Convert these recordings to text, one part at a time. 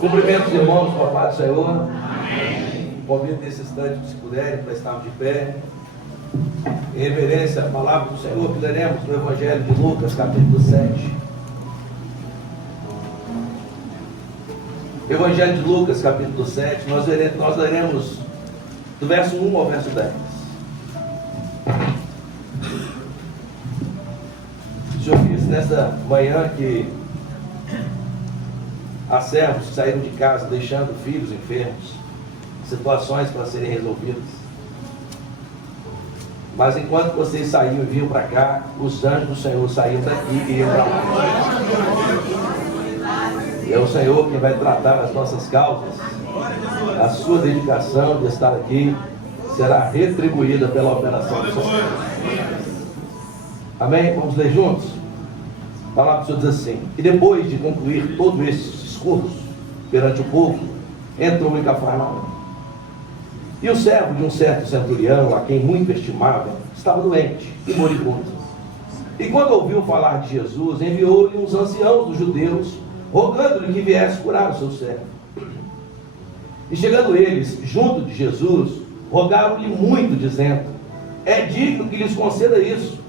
Cumprimento os irmãos com a paz do Senhor. Amém. Convido nesse instante, se puderem, para estarmos de pé. Em reverência à palavra do Senhor que leremos no Evangelho de Lucas, capítulo 7. Evangelho de Lucas, capítulo 7, nós leremos do verso 1 ao verso 10. O Senhor disse nesta manhã que há servos que saíram de casa deixando filhos enfermos, situações para serem resolvidas. Mas enquanto vocês saíam e vinham para cá, os anjos do Senhor saíam daqui e iam para lá. E é o Senhor quem vai tratar as nossas causas. A sua dedicação de estar aqui será retribuída pela operação do Senhor. Amém? Vamos ler juntos? A palavra do Senhor diz assim: e depois de concluir todo esse discurso perante o povo, entrou em Cafarnaum. E o servo de um certo centurião, a quem muito estimava, estava doente e moribundo. E quando ouviu falar de Jesus, enviou-lhe uns anciãos dos judeus, rogando-lhe que viesse curar o seu servo. E chegando eles junto de Jesus, rogaram-lhe muito, dizendo: é digno que lhes conceda isso,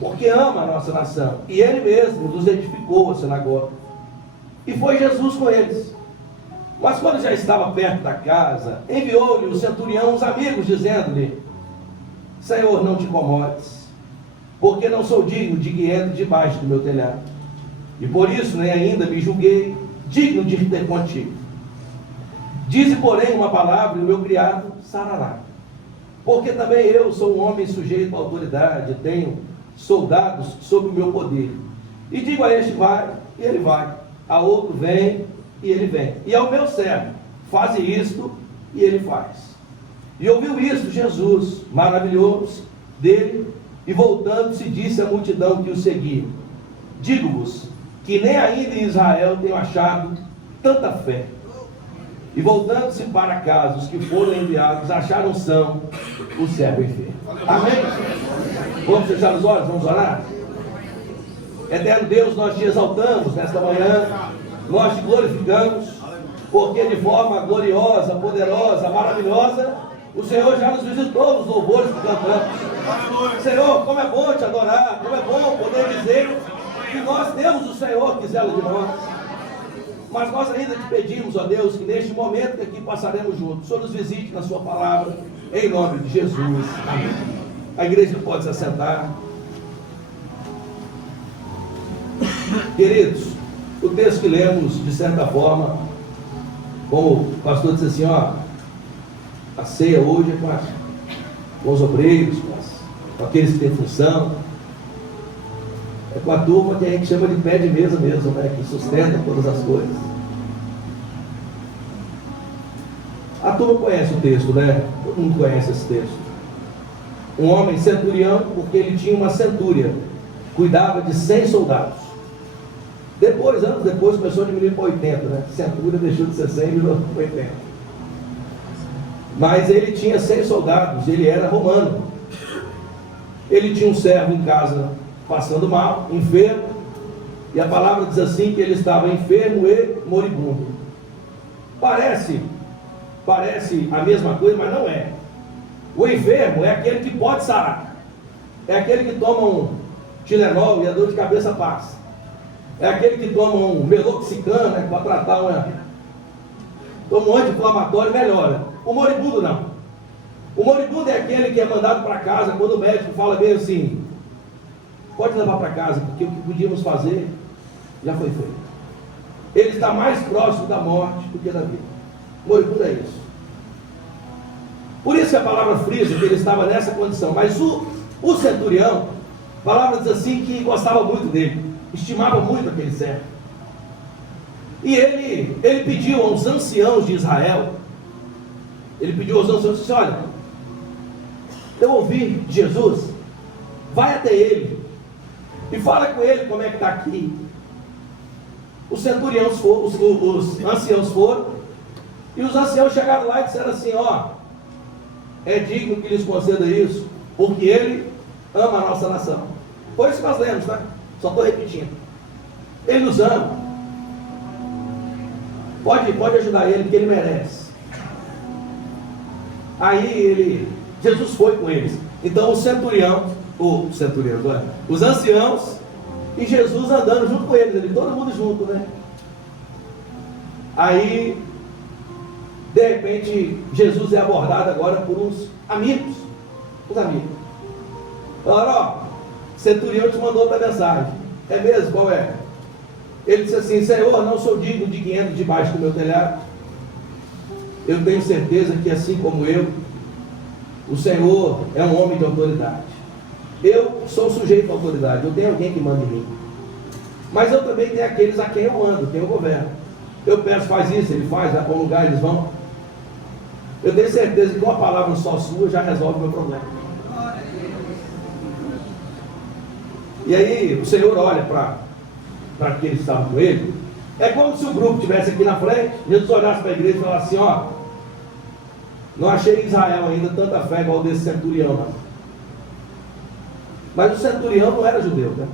porque ama a nossa nação. E ele mesmo nos edificou a sinagoga. E foi Jesus com eles. Mas quando já estava perto da casa, enviou-lhe o centurião uns amigos, dizendo-lhe: Senhor, não te incomodes, porque não sou digno de que entre debaixo do meu telhado. E por isso nem ainda me julguei digno de ter contigo. Dize, porém, uma palavra, e o meu criado sarará. Porque também eu sou um homem sujeito à autoridade, tenho soldados sob o meu poder. E digo a este: vai, e ele vai. A outro: vem, e ele vem. E ao meu servo: faze isto, e ele faz. E ouviu isto Jesus, maravilhoso dele, e voltando-se disse à multidão que o seguia: digo-vos que nem ainda em Israel tenho achado tanta fé. E voltando-se para casa, os que foram enviados acharam são o servo enfermo. Amém? Vamos fechar os olhos, vamos orar? Eterno Deus, nós te exaltamos nesta manhã, nós te glorificamos, porque de forma gloriosa, poderosa, maravilhosa, o Senhor já nos visitou nos louvores que cantamos. Senhor, como é bom te adorar, como é bom poder dizer que nós temos o Senhor que zela de nós. Mas nós ainda te pedimos, ó Deus, que neste momento que aqui passaremos juntos, o Senhor nos visite na sua palavra, em nome de Jesus. Amém. A igreja pode se assentar. Queridos, o texto que lemos, de certa forma, como o pastor disse assim, ó, a ceia hoje é com os obreiros, com aqueles que têm função, é com a turma que a gente chama de pé de mesa mesmo, né, que sustenta todas as coisas. A turma conhece o texto, né? Todo mundo conhece esse texto. Um homem centurião, porque ele tinha uma centúria, cuidava de 100 soldados. Depois, anos depois, começou a diminuir para 80, né? Centúria deixou de ser 100 e virou 80. Mas ele tinha 100 soldados, ele era romano. Ele tinha um servo em casa passando mal, enfermo, e a palavra diz assim que ele estava enfermo e moribundo. Parece a mesma coisa, mas não é. O enfermo é aquele que pode sarar, é aquele que toma um Tilenol e a dor de cabeça passa, é aquele que toma um meloxicam, né, para tratar toma um anti-inflamatório e melhora. O moribundo não. O moribundo é aquele que é mandado para casa quando o médico fala bem assim: pode levar para casa, porque o que podíamos fazer já foi feito. Ele está mais próximo da morte do que da vida. O moribundo é isso. Por isso que a palavra frisa que ele estava nessa condição. Mas o centurião, a palavra diz assim que gostava muito dele, estimava muito aquele servo. E ele pediu aos anciãos de Israel, ele pediu aos anciãos, disse: olha, eu ouvi de Jesus, vai até ele e fala com ele como é que está aqui. Os centuriões foram, os anciãos foram, e os anciãos chegaram lá e disseram assim: ó, é digno que lhes conceda isso, porque ele ama a nossa nação. Foi isso que nós lemos, tá? Só estou repetindo. Ele nos ama. Pode ajudar ele, porque ele merece. Aí Jesus foi com eles. Então os anciãos e Jesus andando junto com eles, todo mundo junto, né? Aí, de repente, Jesus é abordado agora por uns amigos. Falaram, ó, o centurião te mandou outra mensagem. É mesmo? Qual é? Ele disse assim, Senhor, não sou digno de que entre debaixo do meu telhado. Eu tenho certeza que assim como eu, o Senhor é um homem de autoridade. Eu sou sujeito à autoridade, eu tenho alguém que manda em mim. Mas eu também tenho aqueles a quem eu mando, quem eu governo. Eu peço, faz isso, ele faz, vai para um lugar, eles vão. Eu tenho certeza que com a palavra só sua já resolve o meu problema. E aí o Senhor olha para aqueles que estavam com ele. É como se o grupo estivesse aqui na frente, Jesus olhasse para a igreja e falasse assim, ó, não achei em Israel ainda tanta fé igual desse centurião, não. Mas o centurião não era judeu, né?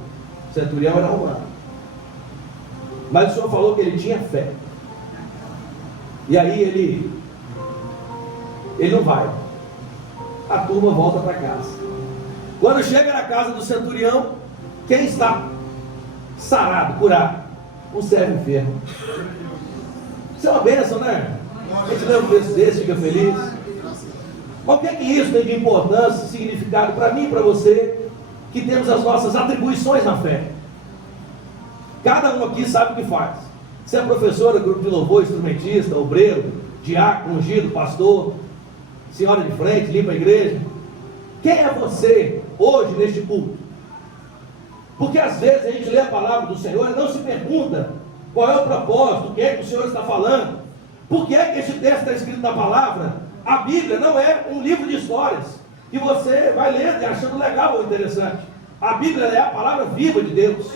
O centurião era romano. Mas o Senhor falou que ele tinha fé. E aí ele não vai. A turma volta para casa. Quando chega na casa do centurião, quem está sarado, curado? Um servo enfermo. Isso é uma bênção, né? A gente lê um texto desse, fica feliz. Mas o que é que isso tem de importância, significado para mim e para você, que temos as nossas atribuições na fé? Cada um aqui sabe o que faz. Você é professora, grupo de louvor, instrumentista, obreiro, diácono, ungido, pastor, senhora de frente, limpa a igreja. Quem é você hoje neste culto? Porque às vezes a gente lê a palavra do Senhor e não se pergunta qual é o propósito, o que é que o Senhor está falando. Por que é que esse texto está escrito na palavra? A Bíblia não é um livro de histórias que você vai lendo e achando legal ou interessante. A Bíblia é a palavra viva de Deus.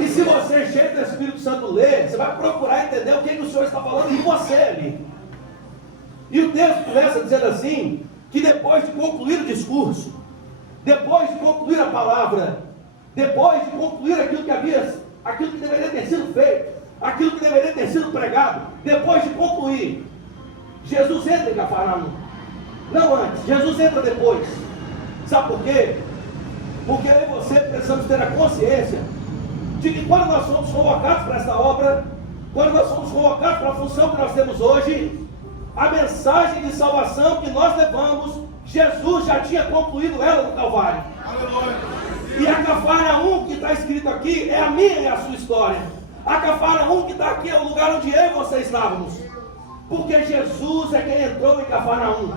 E se você, cheio do Espírito Santo, ler, você vai procurar entender o que o Senhor está falando em você ali. E o texto começa dizendo assim, que depois de concluir o discurso, depois de concluir a palavra, depois de concluir aquilo que deveria ter sido feito, aquilo que deveria ter sido pregado, depois de concluir, Jesus entra em Cafarnaum. Não antes, Jesus entra depois. Sabe por quê? Porque eu e você precisamos ter a consciência de que quando nós somos convocados para esta obra, quando nós somos convocados para a função que nós temos hoje, a mensagem de salvação que nós levamos, Jesus já tinha concluído ela no Calvário. E a Cafarnaum que está escrito aqui é a minha e a sua história. A Cafarnaum que está aqui é o lugar onde eu e você estávamos. Porque Jesus é quem entrou em Cafarnaum.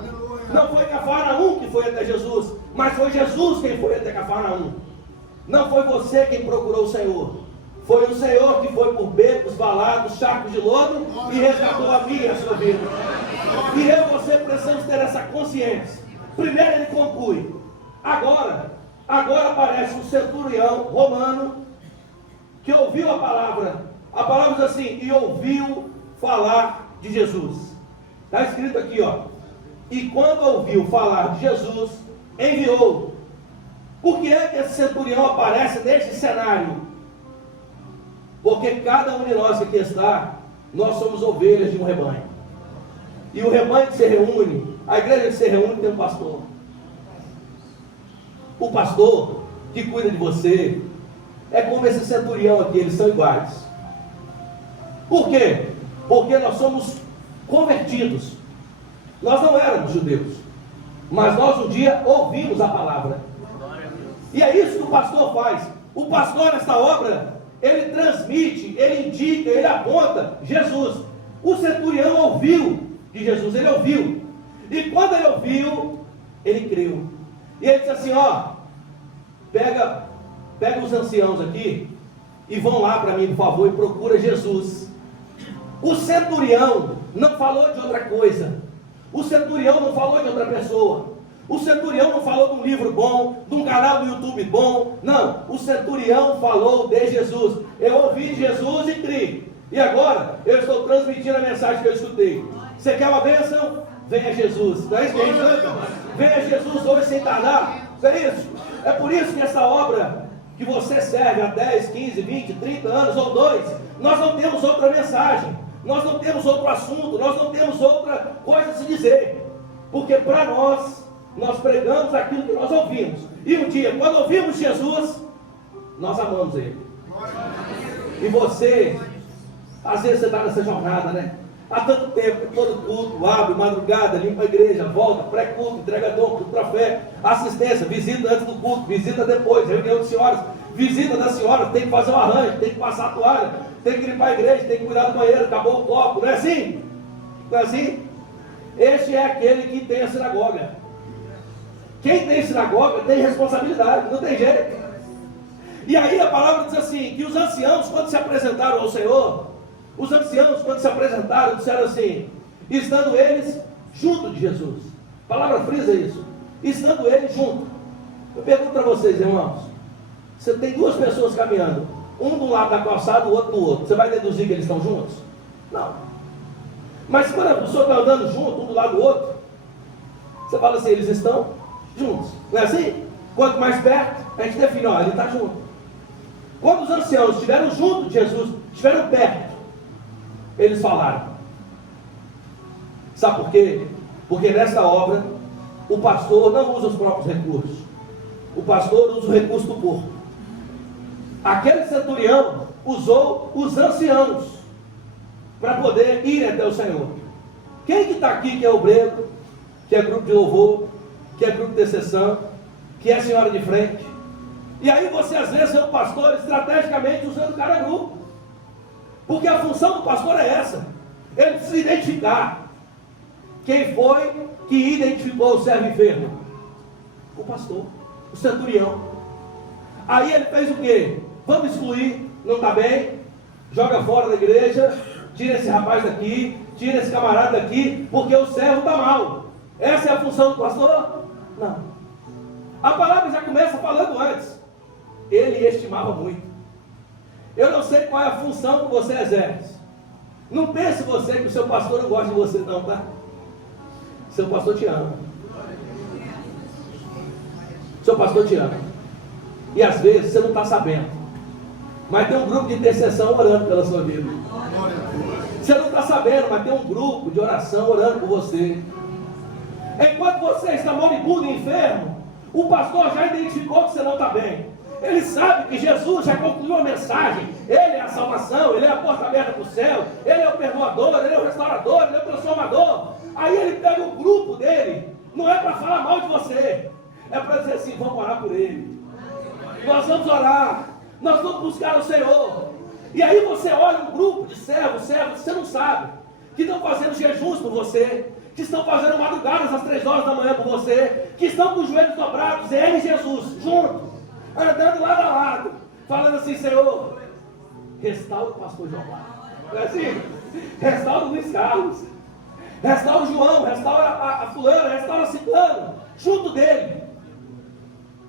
Não foi Cafarnaum que foi até Jesus, mas foi Jesus quem foi até Cafarnaum. Não foi você quem procurou o Senhor. Foi o Senhor que foi por becos, valados, charcos de lodo e resgatou a minha e a sua vida. E eu e você precisamos ter essa consciência. Primeiro ele conclui. Agora aparece um centurião romano que ouviu a palavra. A palavra diz assim, e ouviu falar de Jesus. Está escrito aqui, ó. E quando ouviu falar de Jesus, enviou. Por que é que esse centurião aparece neste cenário? Porque cada um de nós que aqui está, nós somos ovelhas de um rebanho. E o rebanho que se reúne, a igreja que se reúne tem um pastor. O pastor que cuida de você é como esse centurião aqui, eles são iguais. Por quê? Porque nós somos convertidos. Nós não éramos judeus, mas nós um dia ouvimos a palavra. E é isso que o pastor faz. O pastor nessa obra, ele transmite, ele indica, ele aponta Jesus. O centurião ouviu de Jesus, ele ouviu. E quando ele ouviu, ele creu. E ele disse assim, ó, pega os anciãos aqui e vão lá para mim, por favor, e procura Jesus. O centurião não falou de outra coisa. O centurião não falou de outra pessoa. O centurião não falou de um livro bom, de um canal do YouTube bom. Não, o centurião falou de Jesus. Eu ouvi de Jesus e criei. E agora eu estou transmitindo a mensagem que eu escutei. Você quer uma bênção? Venha Jesus. Não é isso que a gente canta? Venha Jesus hoje sem tardar. Não é isso? É por isso que essa obra que você serve há 10, 15, 20, 30 anos ou 2, nós não temos outra mensagem. nós não temos outro assunto, nós não temos outra coisa a se dizer, porque para nós pregamos aquilo que nós ouvimos, e um dia, quando ouvimos Jesus, nós amamos Ele. E você, às vezes você está nessa jornada, né? Há tanto tempo, todo culto, abre, madrugada, limpa a igreja, volta, pré-culto, entrega dom, culto para fé, assistência, visita antes do culto, visita depois, reunião de senhoras, visita das senhoras, tem que fazer um arranjo, tem que passar a toalha, tem que limpar a igreja, tem que cuidar do banheiro, acabou o copo, não é assim? Não é assim? Este é aquele que tem a sinagoga. Quem tem sinagoga tem responsabilidade, não tem jeito. E aí a palavra diz assim, que os anciãos, quando se apresentaram ao Senhor, os anciãos, quando se apresentaram, disseram assim, estando eles junto de Jesus. A palavra frisa isso. Estando eles junto. Eu pergunto para vocês, irmãos. Você tem duas pessoas caminhando. Um do lado da calçada, o outro do outro. Você vai deduzir que eles estão juntos? Não. Mas quando a pessoa está andando junto, um do lado do outro, você fala assim, eles estão juntos. Não é assim? Quanto mais perto, a gente define, ó, ele está junto. Quando os anciãos estiveram junto de Jesus, estiveram perto, eles falaram. Sabe por quê? Porque nessa obra, o pastor não usa os próprios recursos. O pastor usa o recurso do povo. Aquele centurião usou os anciãos para poder ir até o Senhor. Quem que está aqui que é obreiro, que é grupo de louvor, que é grupo de intercessão, que é senhora de frente? E aí você às vezes é o pastor estrategicamente usando cada grupo. Porque a função do pastor é essa. Ele precisa identificar quem foi que identificou o servo enfermo. O pastor, o centurião. Aí ele fez o quê? Vamos excluir, não está bem, joga fora da igreja, tira esse rapaz daqui, tira esse camarada daqui, porque o servo está mal. Essa é a função do pastor? Não. A palavra já começa falando antes. Ele estimava muito. Eu não sei qual é a função que você exerce. Não pense você que o seu pastor não gosta de você não, tá? Seu pastor te ama. Seu pastor te ama. E às vezes você não está sabendo. Mas tem um grupo de intercessão orando pela sua vida. Você não está sabendo, mas tem um grupo de oração orando por você. Enquanto você está moribundo e enfermo, o pastor já identificou que você não está bem. Ele sabe que Jesus já concluiu a mensagem. Ele é a salvação, Ele é a porta aberta para o céu, Ele é o perdoador, Ele é o restaurador, Ele é o transformador. Aí ele pega o grupo dele, não é para falar mal de você, é para dizer assim, vamos orar por ele. Nós vamos orar, nós vamos buscar o Senhor. E aí você olha um grupo de servos, você não sabe, que estão fazendo jejuns por você, que estão fazendo madrugadas às 3 horas da manhã por você, que estão com os joelhos dobrados, ele e Jesus, juntos, andando lado a lado, falando assim, Senhor, restaura o pastor Jeová. Não é assim? Restaura o Luiz Carlos, restaura o João, restaura a fulana, restaura a ciclano, junto dele.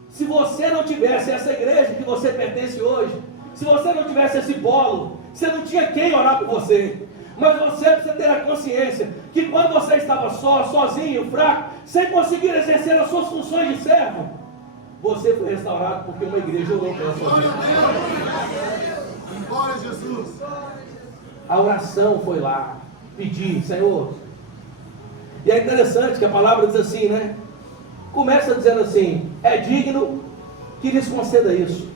Se você não tivesse essa igreja que você pertence hoje, se você não tivesse esse polo, você não tinha quem orar por você. Mas você precisa ter a consciência que quando você estava só, sozinho, fraco, sem conseguir exercer as suas funções de servo, você foi restaurado porque uma igreja orou pela sua vida. Glória a Jesus. A oração foi lá pedir, Senhor. E é interessante que a palavra diz assim, né? Começa dizendo assim, é digno que lhes conceda isso,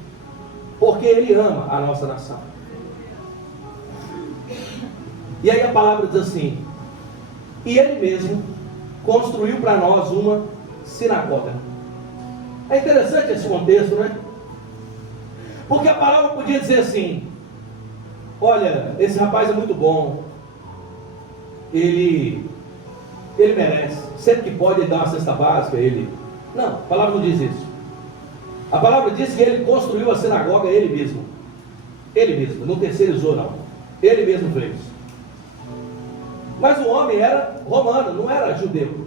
porque Ele ama a nossa nação. E aí a palavra diz assim, e Ele mesmo construiu para nós uma sinagoga. É interessante esse contexto, né? Porque a palavra podia dizer assim, olha, esse rapaz é muito bom, ele merece, sempre que pode ele dá uma cesta básica, ele... Não, a palavra não diz isso. A palavra diz que ele construiu a sinagoga ele mesmo. Ele mesmo, não terceirizou não. Ele mesmo fez. Mas o homem era romano, não era judeu.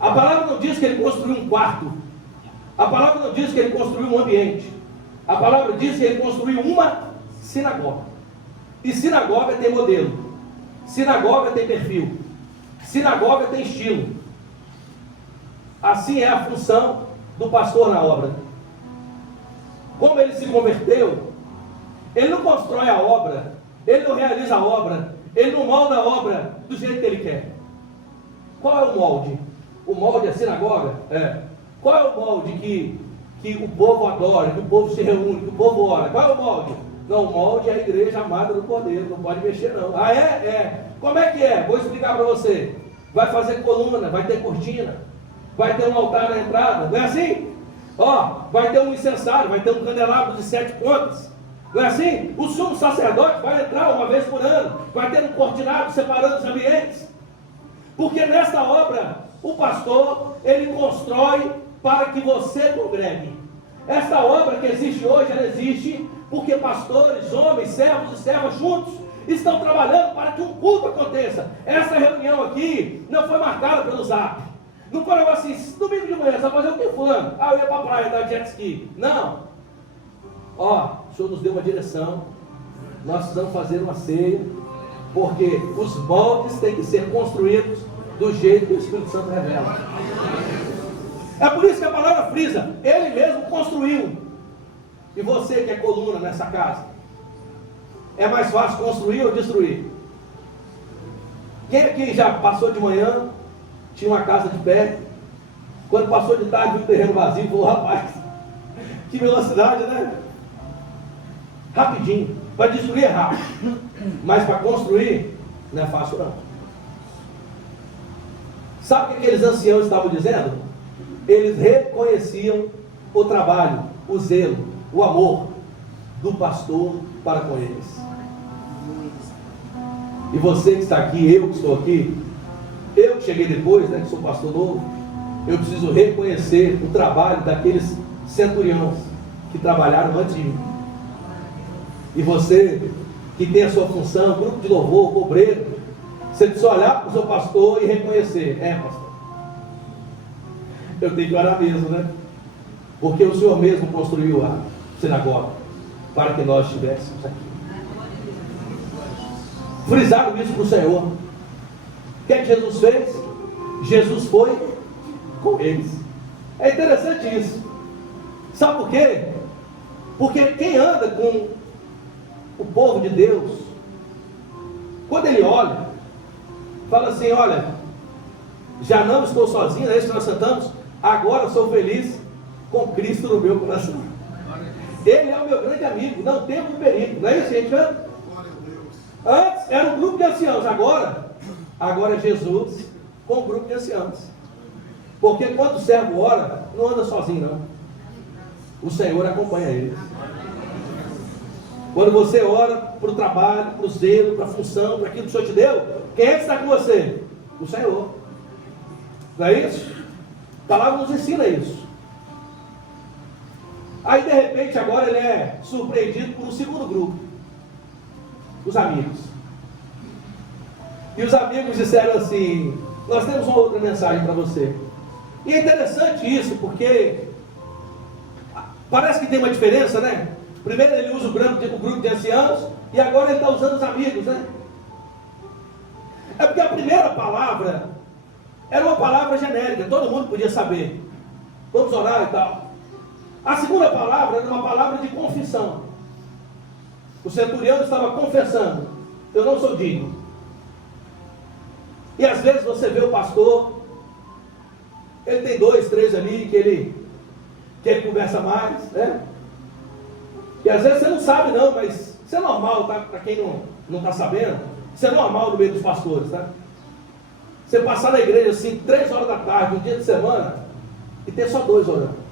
A palavra não diz que ele construiu um quarto. A palavra não diz que ele construiu um ambiente. A palavra diz que ele construiu uma sinagoga. E sinagoga tem modelo. Sinagoga tem perfil. Sinagoga tem estilo. Assim é a função do pastor na obra. Como ele se converteu, ele não constrói a obra, ele não realiza a obra Ele não molda a obra do jeito que ele quer. Qual é o molde? O molde é a sinagoga? Qual é o molde que o povo adora, que o povo se reúne, que o povo ora? Qual é o molde? Não, o molde é a igreja amada do Cordeiro, não pode mexer não. Ah, é? Como é que é? Vou explicar para você. Vai fazer coluna, vai ter cortina, vai ter um altar na entrada, não é assim? Vai ter um incensário, vai ter um candelabro de 7 pontas, não é assim? O sumo sacerdote vai entrar uma vez por ano, vai ter um cortinado separando os ambientes, porque nessa obra, o pastor, ele constrói para que você congregue. Esta obra que existe hoje, ela existe porque pastores, homens, servos e servas juntos estão trabalhando para que um culto aconteça. Essa reunião aqui não foi marcada pelo Zap. Não foi assim, domingo de manhã, você vai fazer o que, fulano? Eu ia para a praia dar jet ski. Não. O Senhor nos deu uma direção. Nós precisamos fazer uma ceia, porque os moldes têm que ser construídos do jeito que o Espírito Santo revela. É por isso que a palavra frisa, ele mesmo construiu. E você que é coluna nessa casa, é mais fácil construir ou destruir? Quem aqui já passou de manhã, tinha uma casa de pé, quando passou de tarde viu o terreno vazio, falou, rapaz, que velocidade, né? Rapidinho. Para destruir é rápido, mas para construir não é fácil não. Sabe o que aqueles anciãos estavam dizendo? Eles reconheciam o trabalho, o zelo, o amor do pastor para com eles. E você que está aqui, eu que estou aqui, eu que cheguei depois, que sou pastor novo, eu preciso reconhecer o trabalho daqueles centuriões que trabalharam antes de mim. E você que tem a sua função, grupo de louvor, obreiro, você precisa olhar para o seu pastor e reconhecer, pastor, eu tenho que orar mesmo, né? Porque o Senhor mesmo construiu a sinagoga para que nós estivéssemos aqui. Frisaram isso para o Senhor. O que é que Jesus fez? Jesus foi com eles. É interessante isso. Sabe por quê? Porque quem anda com o povo de Deus, quando ele olha, fala assim, olha, já não estou sozinho, é isso que nós cantamos, agora sou feliz com Cristo no meu coração. Ele é o meu grande amigo, não temo perigo, não é isso, gente? Antes era um grupo de anciãos, agora é Jesus com um grupo de anciãos. Porque quando o servo ora, não anda sozinho não. O Senhor acompanha ele. Quando você ora para o trabalho, para o zelo, para a função, para aquilo que o Senhor te deu, quem é que está com você? O Senhor. Não é isso? A palavra nos ensina isso. Aí de repente agora ele é surpreendido por um segundo grupo, os amigos. E os amigos disseram assim, nós temos uma outra mensagem para você. E é interessante isso, porque parece que tem uma diferença, né? Primeiro ele usa o grupo de anciãos, e agora ele está usando os amigos, né? É porque a primeira palavra era uma palavra genérica, todo mundo podia saber. Vamos orar e tal. A segunda palavra era uma palavra de confissão. O centurião estava confessando, eu não sou digno. E às vezes você vê o pastor, ele tem 2, 3 ali que ele conversa mais, né? E às vezes você não sabe não, mas isso é normal, tá? Para quem não está sabendo, isso é normal no meio dos pastores, tá? Você passar na igreja assim, 3 horas da tarde, um dia de semana, e ter só 2 orando.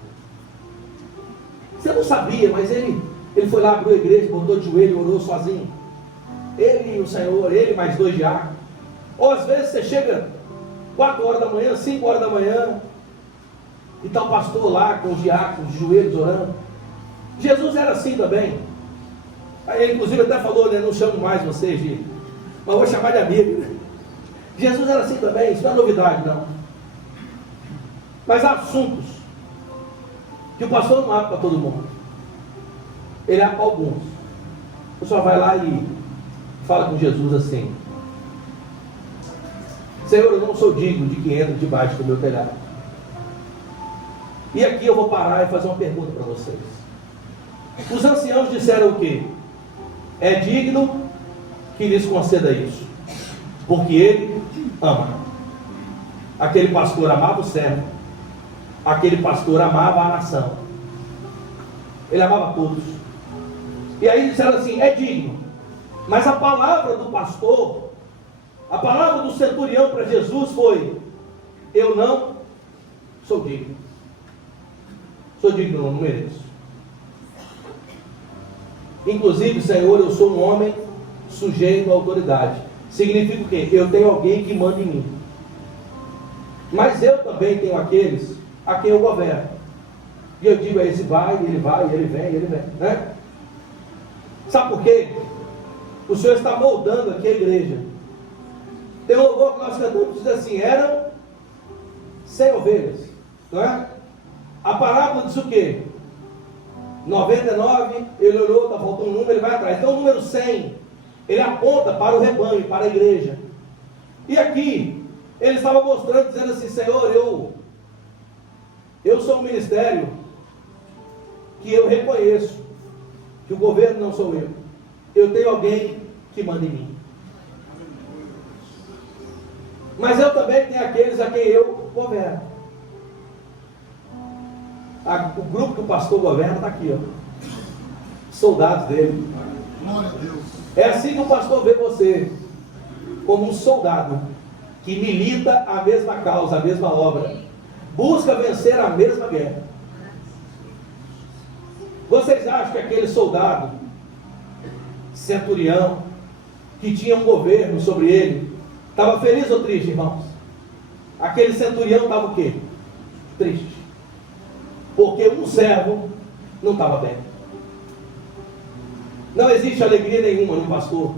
Você não sabia, mas ele foi lá, abriu a igreja, botou de joelho, orou sozinho. Ele e o Senhor, ele mais 2 diáconos. Ou às vezes você chega 4 horas da manhã, 5 horas da manhã, e está o pastor lá com os diáconos de joelhos orando. Jesus era assim também. Aí ele inclusive até falou, né, não chamo mais vocês de, mas vou chamar de amigo, né? Jesus era assim também, isso não é novidade não. Mas há assuntos que o pastor não abre para todo mundo. Ele abre para alguns. O senhor vai lá e fala com Jesus assim, Senhor, eu não sou digno de que entre debaixo do meu telhado. E aqui eu vou parar e fazer uma pergunta para vocês. Os anciãos disseram o quê? É digno que lhes conceda isso. porque ele ama. Aquele pastor amava o servo, aquele pastor amava a nação, ele amava todos. E aí disseram assim: é digno. Mas a palavra do pastor, a palavra do centurião para Jesus foi: eu não sou digno. Sou digno, não mereço. Inclusive, Senhor, eu sou um homem sujeito à autoridade. Significa o quê? Eu tenho alguém que manda em mim. Mas eu também tenho aqueles a quem eu governo. E eu digo a esse vai, ele vem, né? Sabe por quê? O Senhor está moldando aqui a igreja. Tem um louvor que nós cantamos que diz assim: eram 100 ovelhas, não é? A parábola diz o quê? 99, ele olhou, está faltando um número, ele vai atrás. Então o número 100, ele aponta para o rebanho, para a igreja. E aqui, ele estava mostrando, dizendo assim: Senhor, eu sou um ministério que eu reconheço que o governo não sou eu. Eu tenho alguém que manda em mim. Mas eu também tenho aqueles a quem eu governo. O grupo que o pastor governa está aqui, ó. Soldados dele. Glória a Deus. É assim que o pastor vê você, como um soldado que milita a mesma causa, a mesma obra, busca vencer a mesma guerra. Vocês acham que aquele soldado, centurião, que tinha um governo sobre ele, estava feliz ou triste, irmãos? Aquele centurião estava o quê? Triste. Porque um servo não estava bem. Não existe alegria nenhuma no pastor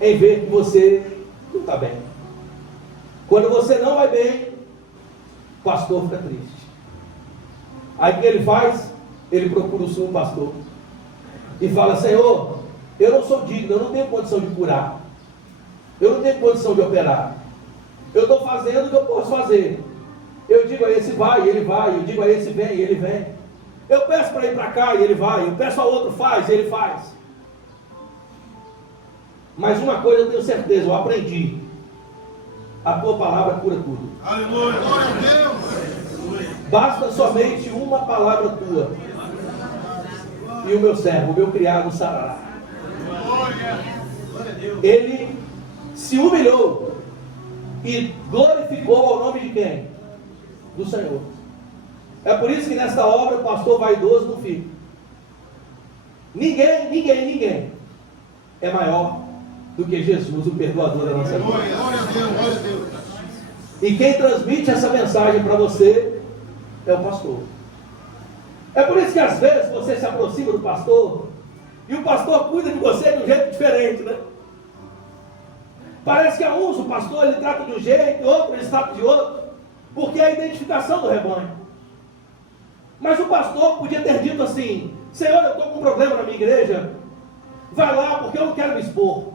em ver que você não está bem. Quando você não vai bem, o pastor fica triste. Aí o que ele faz? Ele procura o sumo pastor e fala: Senhor, eu não sou digno, eu não tenho condição de curar, eu não tenho condição de operar, eu estou fazendo o que eu posso fazer. Eu digo a esse vai, ele vai. Eu digo a esse vem, ele vem. Eu peço para ir para cá e ele vai. Eu peço a outro faz, ele faz. Mas uma coisa eu tenho certeza, eu aprendi: a tua palavra cura tudo. Aleluia, glória a Deus. Basta somente uma palavra tua, e o meu servo, o meu criado sarará. Ele se humilhou e glorificou ao nome de quem? Do Senhor. É por isso que nesta obra o pastor vaidoso não fica. Ninguém é maior do que Jesus, o perdoador da nossa vida. Glória a Deus, glória a Deus. E quem transmite essa mensagem para você é o pastor. É por isso que às vezes você se aproxima do pastor e o pastor cuida de você de um jeito diferente, né? Parece que a uns o pastor ele trata de um jeito, outro ele trata de outro, porque é a identificação do rebanho. Mas o pastor podia ter dito assim: Senhor, eu estou com um problema na minha igreja, vai lá porque eu não quero me expor.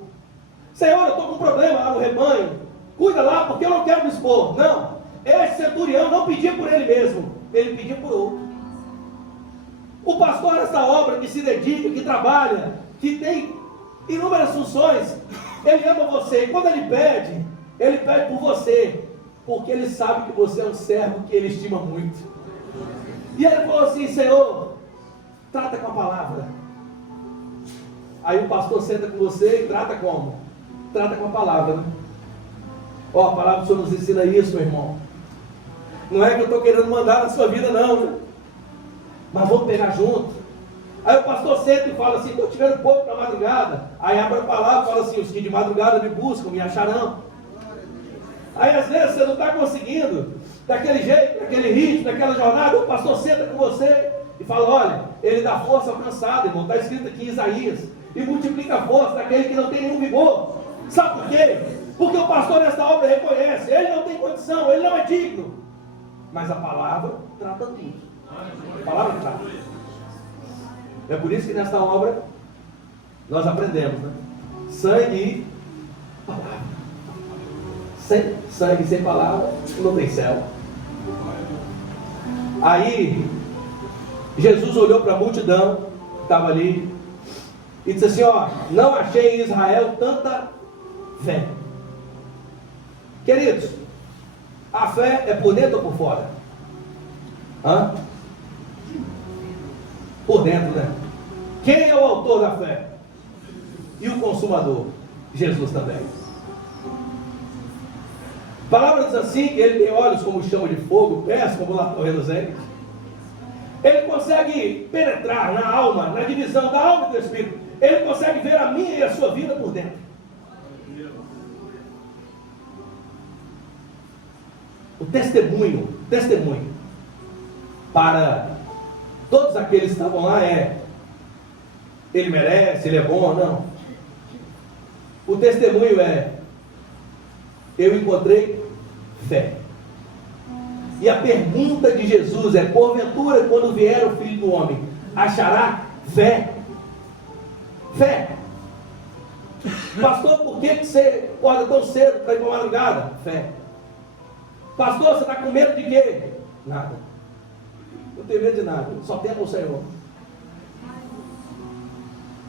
Senhor, eu estou com um problema lá no rebanho, cuida lá porque eu não quero me expor. Não, esse centurião não pedia por ele mesmo, ele pedia por outro. O pastor nessa obra que se dedica, que trabalha, que tem inúmeras funções, ele ama você, e quando ele pede por você, porque ele sabe que você é um servo que ele estima muito. E ele falou assim: Senhor, trata com a palavra. Aí o pastor senta com você e trata como? Trata com a palavra, né? Ó, a palavra do Senhor nos ensina isso, meu irmão. Não é que eu estou querendo mandar na sua vida não, né? Mas vamos pegar junto. Aí o pastor senta e fala assim: estou tirando pouco para madrugada. Aí abre a palavra e fala assim: os que de madrugada me buscam, me acharão. Aí às vezes você não está conseguindo, daquele jeito, daquele ritmo, daquela jornada. O pastor senta com você e fala: olha, ele dá força ao cansado, irmão. Está escrito aqui em Isaías. E multiplica a força daquele que não tem nenhum vigor. Sabe por quê? Porque o pastor nesta obra reconhece: ele não tem condição, ele não é digno. Mas a palavra trata tudo. A palavra trata. É por isso que nesta obra nós aprendemos, né? Sangue e palavra. Sem sangue, sem palavra, não tem céu. Aí Jesus olhou para a multidão que estava ali e disse assim: ó, não achei em Israel tanta fé. Queridos, a fé é por dentro ou por fora? Por dentro, né? Quem é o autor da fé? E o consumador? Jesus também. A palavra diz assim, que ele tem olhos como chama de fogo, pés como latão reluzente. Ele consegue penetrar na alma, na divisão da alma e do espírito. Ele consegue ver a minha e a sua vida por dentro. O testemunho para todos aqueles que estavam lá ele merece, ele é bom, não. O testemunho eu encontrei fé. E a pergunta de Jesus é: porventura, quando vier o Filho do Homem, achará fé? Fé. Pastor, por que você acorda tão cedo para ir para a madrugada? Fé. Pastor, você está com medo de quê? Nada. Não tenho medo de nada, só temo o Senhor.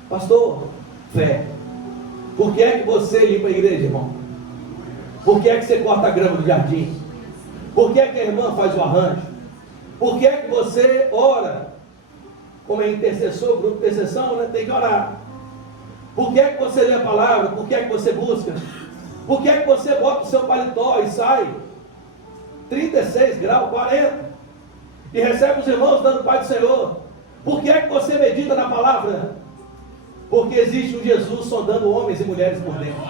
Pastor, fé. Por que é que você limpa a igreja, irmão? Por que é que você corta a grama do jardim? Por que é que a irmã faz o arranjo? Por que é que você ora? Como é intercessor, grupo de intercessão, né? Tem que orar. Por que é que você lê a palavra? Por que é que você busca? Por que é que você bota o seu paletó e sai 36 graus, 40 e recebe os irmãos dando Pai do Senhor? Por que é que você medita na palavra? Porque existe um Jesus sondando homens e mulheres por dentro,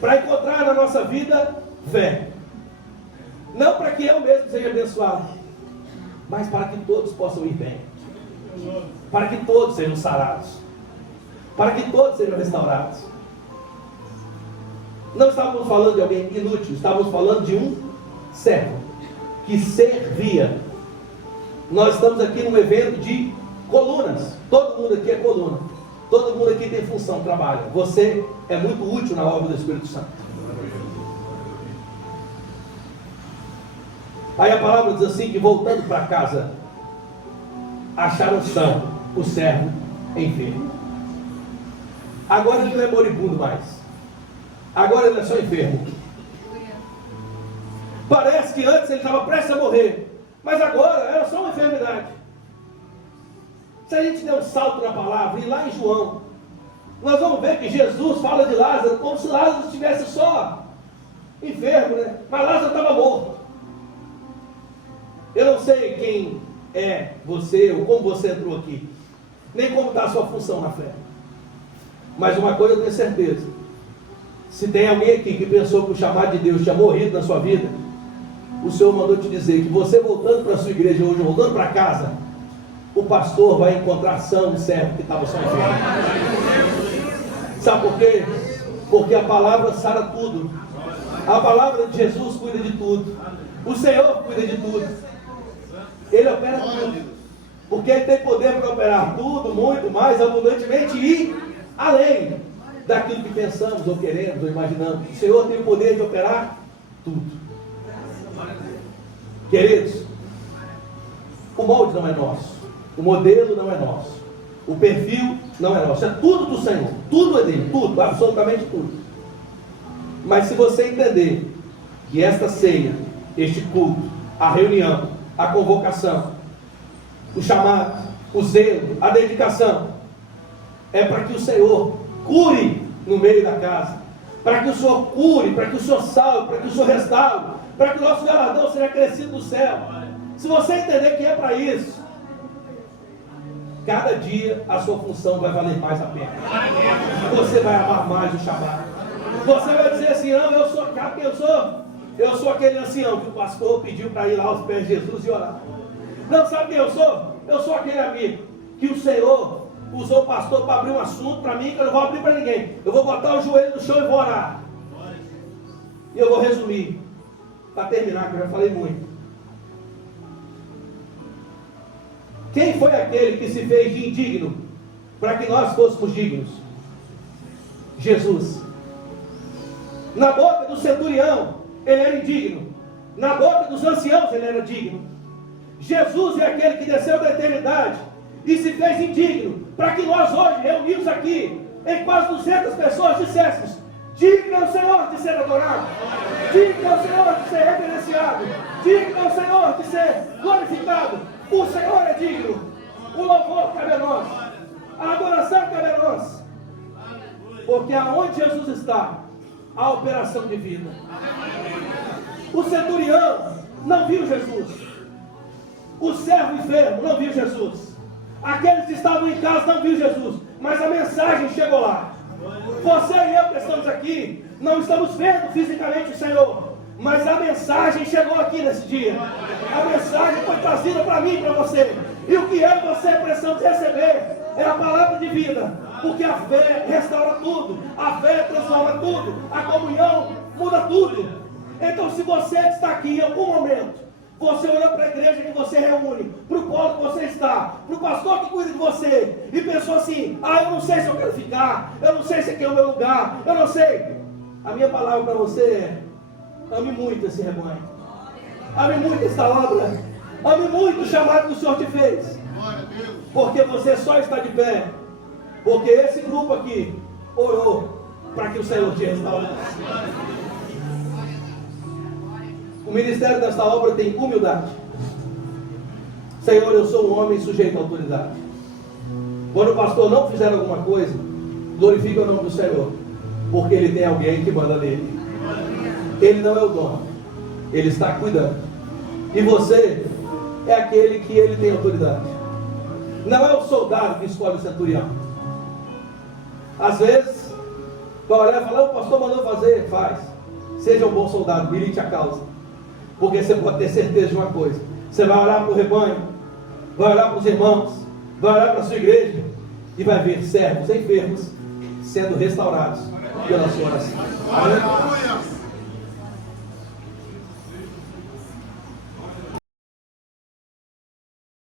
para encontrar na nossa vida fé. Não para que eu mesmo seja abençoado, mas para que todos possam ir bem, para que todos sejam sarados, para que todos sejam restaurados. Não estávamos falando de alguém inútil, estávamos falando de um servo que servia. Nós estamos aqui num evento de colunas. Todo mundo aqui é coluna. Todo mundo aqui tem função, trabalha. Você é muito útil na obra do Espírito Santo. Aí a palavra diz assim, que voltando para casa, acharam são o servo enfermo. Agora ele não é moribundo mais. Agora ele é só enfermo. Parece que antes ele estava prestes a morrer, mas agora era só uma enfermidade. Se a gente der um salto na palavra, e lá em João, nós vamos ver que Jesus fala de Lázaro como se Lázaro estivesse só enfermo, né? Mas Lázaro estava morto. Eu não sei quem é você, ou como você entrou aqui, nem como está a sua função na fé. Mas uma coisa eu tenho certeza: se tem alguém aqui que pensou que o chamado de Deus tinha morrido na sua vida, o Senhor mandou te dizer que você voltando para a sua igreja hoje, voltando para casa, o pastor vai encontrar são um servo que estava só enfermo. Sabe por quê? Porque a palavra sara tudo. A palavra de Jesus cuida de tudo. O Senhor cuida de tudo. Ele opera tudo. Porque Ele tem poder para operar tudo, muito mais, abundantemente e além daquilo que pensamos, ou queremos, ou imaginamos. O Senhor tem o poder de operar tudo. Queridos, o molde não é nosso. O modelo não é nosso. O perfil não é nosso. É tudo do Senhor. Tudo é dele. Tudo. Absolutamente tudo. Mas se você entender que esta ceia, este culto, a reunião, a convocação, o chamado, o zelo, a dedicação, é para que o Senhor cure no meio da casa. Para que o Senhor cure, para que o Senhor salve, para que o Senhor restaure, para que o nosso galardão seja crescido do céu. Se você entender que é para isso, cada dia a sua função vai valer mais a pena. Você vai amar mais o chamado. Você vai dizer assim: não, eu sou, sabe quem eu sou? Eu sou aquele ancião que o pastor pediu para ir lá aos pés de Jesus e orar. Não, sabe quem eu sou? Eu sou aquele amigo que o Senhor usou o pastor para abrir um assunto para mim que eu não vou abrir para ninguém. Eu vou botar o joelho no chão e vou orar. E eu vou resumir, para terminar, que eu já falei muito. Quem foi aquele que se fez de indigno para que nós fôssemos dignos? Jesus. Na boca do centurião ele era indigno. Na boca dos anciãos ele era digno. Jesus é aquele que desceu da eternidade e se fez indigno para que nós hoje, reunidos aqui em quase 200 pessoas, disséssemos: Digno é o Senhor de ser adorado. Digno é o Senhor de ser reverenciado. Digno é o Senhor de ser glorificado. O Senhor é digno. O louvor cabe a nós. A adoração cabe a nós. Porque aonde Jesus está, há operação de vida. O centurião não viu Jesus. O servo enfermo não viu Jesus. Aqueles que estavam em casa não viu Jesus. Mas a mensagem chegou lá. Você e eu que estamos aqui, não estamos vendo fisicamente o Senhor, mas a mensagem chegou aqui nesse dia. A mensagem foi trazida para mim e para você. E o que eu e você precisamos receber é a palavra de vida. Porque a fé restaura tudo. A fé transforma tudo. A comunhão muda tudo. Então, se você está aqui em algum momento, você olhou para a igreja que você reúne, para o polo que você está, para o pastor que cuida de você, e pensou assim: eu não sei se eu quero ficar, eu não sei se aqui é o meu lugar, eu não sei. A minha palavra para você é: ame muito esse rebanho, ame muito esta obra, ame muito o chamado que o Senhor te fez, porque você só está de pé, porque esse grupo aqui orou para que o Senhor te restaurasse. O ministério desta obra tem humildade. Senhor, eu sou um homem sujeito à autoridade. Quando o pastor não fizer alguma coisa, glorifique o nome do Senhor, porque ele tem alguém que manda nele. Ele não é o dono, ele está cuidando. E você é aquele que ele tem autoridade. Não é o soldado que escolhe o centurião. Às vezes, vai olhar e falar: o pastor mandou fazer, faz. Seja um bom soldado, milite a causa. Porque você pode ter certeza de uma coisa: você vai orar para o rebanho, vai orar para os irmãos, vai orar para a sua igreja, e vai ver servos enfermos sendo restaurados pela sua oração. Aleluia.